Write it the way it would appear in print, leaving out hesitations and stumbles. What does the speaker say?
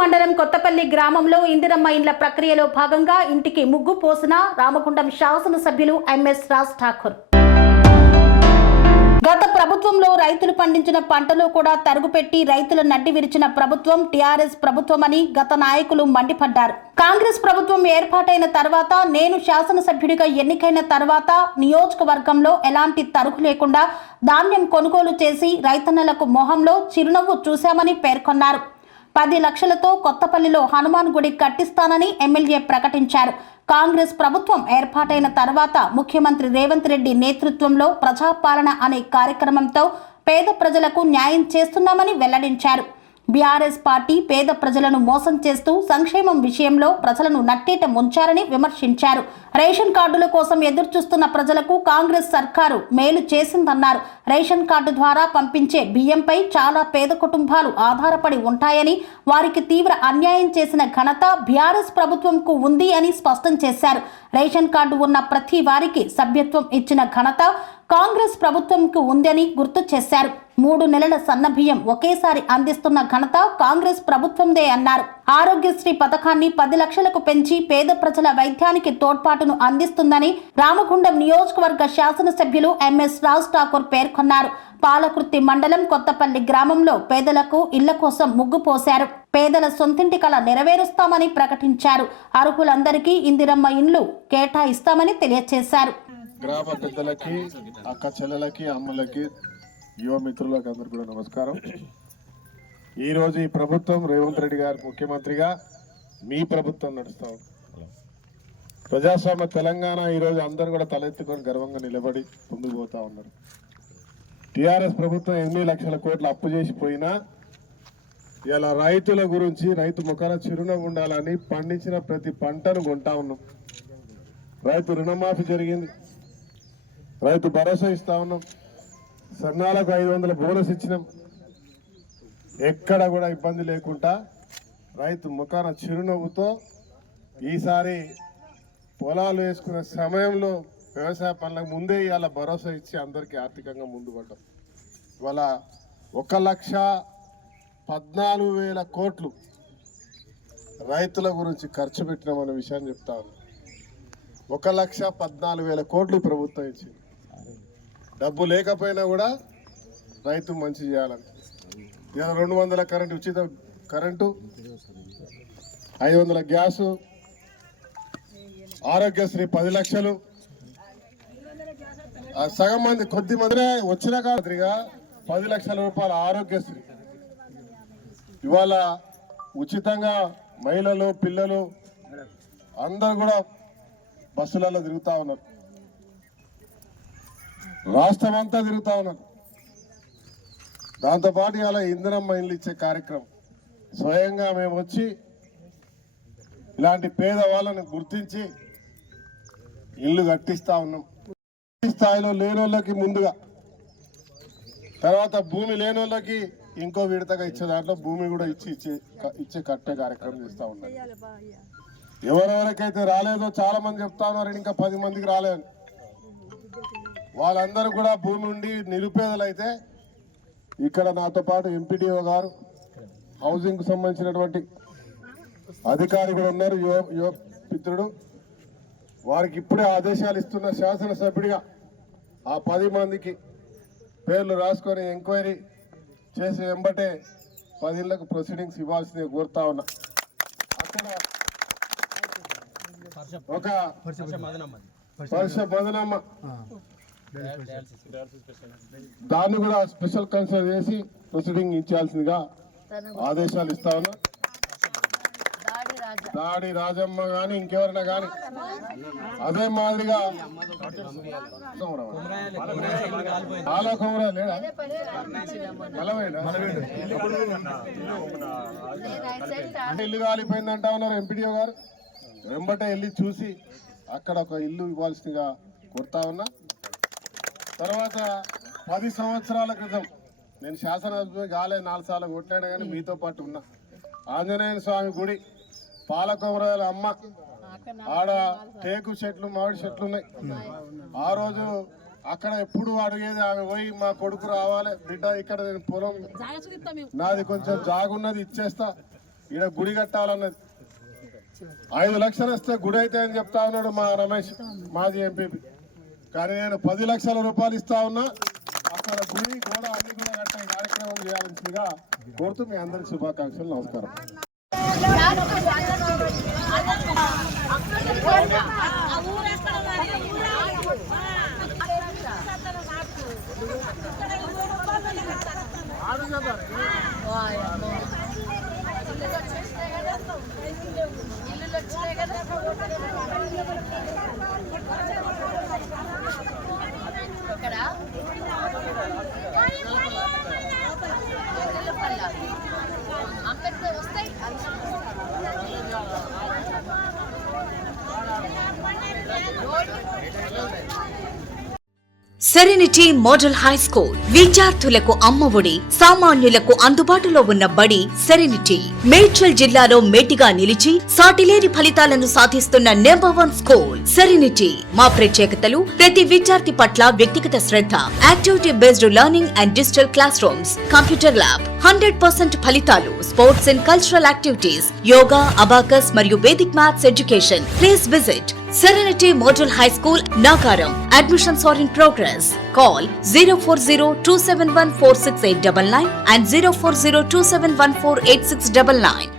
మండలం కొత్తపల్లి గ్రామంలో ఇందిరమ్మ ఇండ్ల ప్రక్రియలో భాగంగా ఇంటికి ముగ్గు పోసిన రామగుండం శాసనసభ్యులు ఎంఎస్ రాజ్ ఠాకూర్. గత ప్రభుత్వంలో రైతులు పండించిన పంటలు కూడా తరుగుపెట్టి రైతుల నడ్డి విరిచిన ప్రభుత్వం టీఆర్ఎస్ ప్రభుత్వమని గత నాయకులు మండిపడ్డారు. కాంగ్రెస్ ప్రభుత్వం ఏర్పాటైన తర్వాత నేను శాసనసభ్యుడిగా ఎన్నికైన తర్వాత నియోజకవర్గంలో ఎలాంటి తరుగు లేకుండా ధాన్యం కొనుగోలు చేసి రైతన్నలకు మొహంలో చిరునవ్వు చూశామని పేర్కొన్నారు. 10 లక్షలతో కొత్తపల్లిలో హనుమాన్ గుడి కట్టిస్తానని ఎమ్మెల్యే ప్రకటించారు. కాంగ్రెస్ ప్రభుత్వం ఏర్పాటైన తర్వాత ముఖ్యమంత్రి రేవంత్ రెడ్డి నేతృత్వంలో ప్రజాపాలన అనే కార్యక్రమంతో పేద ప్రజలకు న్యాయం చేస్తున్నామని వెల్లడించారు. బీఆర్ఎస్ పార్టీ పేద ప్రజలను మోసం చేస్తూ సంక్షేమం విషయంలో ప్రజలను నట్టేట ముంచారని విమర్శించారు. రేషన్ కార్డుల కోసం ఎదురుచూస్తున్న ప్రజలకు కాంగ్రెస్ సర్కారు మేలు చేసిందన్నారు. రేషన్ కార్డు ద్వారా పంపించే బియ్యంపై చాలా పేద కుటుంబాలు ఆధారపడి ఉంటాయని, వారికి తీవ్ర అన్యాయం చేసిన ఘనత బీఆర్ఎస్ ప్రభుత్వంకు ఉంది అని స్పష్టం చేశారు. రేషన్ కార్డు ఉన్న ప్రతి వారికి సభ్యత్వం ఇచ్చిన ఘనత కాంగ్రెస్ ప్రభుత్వంకు ఉందని గుర్తు చేశారు. 3 నెలల సన్నబియ్యం ఒకేసారి అందిస్తున్న ఘనత కాంగ్రెస్ ప్రభుత్వందే అన్నారు. ఆరోగ్యశ్రీ పథకాన్ని 10 లక్షలకు పెంచి పేద ప్రజల వైద్యానికి తోడ్పాటును అందిస్తుందని రామగుండం నియోజకవర్గ శాసనసభ్యులు ఎంఎస్ రాజ్ ఠాకూర్ పేర్కొన్నారు. పాలకుర్తి మండలం కొత్తపల్లి గ్రామంలో పేదలకు ఇళ్ల కోసం ముగ్గు పోశారు. పేదల సొంతింటి కల నెరవేరుస్తామని ప్రకటించారు. అర్హులందరికీ ఇందిరమ్మ ఇండ్లు కేటాయిస్తామని తెలియజేశారు. గ్రామ పెద్దలకి, అక్క చెల్లెలకి, అమ్మలకి, యువ మిత్రులకు అందరు కూడా నమస్కారం. ఈరోజు ఈ ప్రభుత్వం రేవంత్ రెడ్డి గారు ముఖ్యమంత్రిగా మీ ప్రభుత్వం నడుస్తాం. ప్రజాస్వామ్య తెలంగాణ ఈరోజు అందరూ కూడా తలెత్తుకొని గర్వంగా నిలబడి ముందుకు పోతా ఉన్నారు. టీఆర్ఎస్ ప్రభుత్వం 8 లక్షల కోట్ల అప్పు చేసిపోయినా ఇలా రైతుల గురించి, రైతు ముఖాల చిరునవ్వు ఉండాలని పండించిన ప్రతి పంటను కొంటా ఉన్నాం. రైతు రుణమాఫీ జరిగింది, రైతు భరోసా ఇస్తా ఉన్నాం, సన్నాలకు 500 బోనస్ ఇచ్చినాం. ఎక్కడ కూడా ఇబ్బంది లేకుండా రైతు ముఖాన చిరునవ్వుతో ఈసారి పొలాలు వేసుకునే సమయంలో వ్యవసాయ పనులకు ముందే ఇవాళ భరోసా ఇచ్చి అందరికీ ఆర్థికంగా ముందు పడ్డాం. ఇవాళ 1,14,000 కోట్లు రైతుల గురించి ఖర్చు పెట్టినామన్న విషయాన్ని చెప్తా ఉన్నాం. 1,14,000 కోట్లు ప్రభుత్వం ఇచ్చింది. డబ్బు లేకపోయినా కూడా రైతు మంచి చేయాలని ఇలా 200 కరెంటు, ఉచిత కరెంటు, 500 గ్యాసు, ఆరోగ్యశ్రీ 10 లక్షలు, సగం మంది కొద్ది మందినే వచ్చిన కాదిగా 10 లక్షల రూపాయల ఆరోగ్యశ్రీ. ఇవాళ ఉచితంగా మహిళలు, పిల్లలు అందరూ కూడా బస్సులలో తిరుగుతా ఉన్నారు, రాష్ట్రం అంతా తిరుగుతా ఉన్నారు. దాంతోపాటు ఇలా ఇందిరమ్మ ఇండ్లు ఇచ్చే కార్యక్రమం స్వయంగా మేము వచ్చి ఇలాంటి పేదవాళ్ళని గుర్తించి ఇల్లు కట్టిస్తా ఉన్నాం. స్థాయిలో లేనోళ్ళకి ముందుగా, తర్వాత భూమి లేనోళ్ళకి ఇంకో విడతగా ఇచ్చే దాంట్లో భూమి కూడా ఇచ్చే కట్టే కార్యక్రమం చేస్తూ ఉన్నాం. ఎవరెవరికైతే రాలేదో చాలా మంది చెప్తా ఉన్నారు, ఇంకా 10 మందికి రాలేదు. వాళ్ళందరూ కూడా భూమి ఉండి నిరుపేదలైతే ఇక్కడ నాతో పాటు ఎంపీడీఓ గారు, హౌసింగ్ కు సంబంధించినటువంటి అధికారి కూడా ఉన్నారు, యువ మిత్రుడు. వారికి ఇప్పుడే ఆదేశాలు ఇస్తున్న శాసనసభ్యుడిగా ఆ 10 మందికి పేర్లు రాసుకొని ఎంక్వైరీ చేసి వెంబటే 10 ఇళ్లకు ప్రొసీడింగ్స్ ఇవ్వాల్సింది కోరుతా ఉన్నా. అక్కడ ఒక స్పర్శ బదనమ్మ దాన్ని కూడా స్పెషల్ కన్సిడర్ చేసి ప్రొసీడింగ్ ఇచ్చాల్సిందిగా ఆదేశాలు ఇస్తా ఉన్నా. దాడి రాజమ్మ గాని ఇంకెవరైనా గాని అదే మాదిరిగా ఇల్లు కాలిపోయిందంటా ఉన్నారు ఎంపీడీఓ గారు. వెంబటే వెళ్ళి చూసి అక్కడ ఒక ఇల్లు ఇవ్వాల్సిందిగా కోరుతా ఉన్నా. తర్వాత 10 సంవత్సరాల క్రితం నేను శాసనసభ్యుడు కాలే 4 సార్లు కొట్టాను, కానీ మీతో పాటు ఉన్నా. ఆంజనేయ స్వామి గుడి పాలకొమరాల అమ్మ ఆడ టేకు చెట్లు, మామిడి చెట్లు ఉన్నాయి. ఆ రోజు అక్కడ ఎప్పుడు అడిగేది ఆమె, పోయి మా కొడుకు రావాలి బిడ్డ, ఇక్కడ నేను పొలం నాది కొంచెం జాగున్నది ఇచ్చేస్తా, ఈడ గుడి కట్టాలన్నది 5 లక్షలు వస్తే గుడి అయితే అని చెప్తా ఉన్నాడు మా రమేష్ మాజీ ఎంపీ. కానీ నేను 10 లక్షల రూపాయలు ఇస్తా ఉన్నా. అక్కడ గుడి గోడ అన్ని కూడా కట్టే కార్యక్రమం చేయాల్సిందిగా కోరుతూ మీ అందరికి శుభాకాంక్షలు. నమస్కారం. సెరెనిటీ మోడల్ హై స్కూల్ విద్యార్థులకు అమ్మఒడి, సామాన్యులకు అందుబాటులో ఉన్న బడి సెరెనిటీ. మేడ్చల్ జిల్లాలో మేటిగా నిలిచి సాటిలేని ఫలితాలను సాధిస్తున్న నంబర్ 1 స్కూల్ సెరెనిటీ. మా ప్రత్యేకతలు ప్రతి విద్యార్థి పట్ల వ్యక్తిగత శ్రద్ధ, activity based learning and digital classrooms, computer lab, 100% ఫలితాలు, sports and cultural activities, yoga, abacus మరియు vedic maths education. Please visit Serenity Model High School, Nagaram. Admissions are in progress. Call 040-271-46899 and 040-271-48699.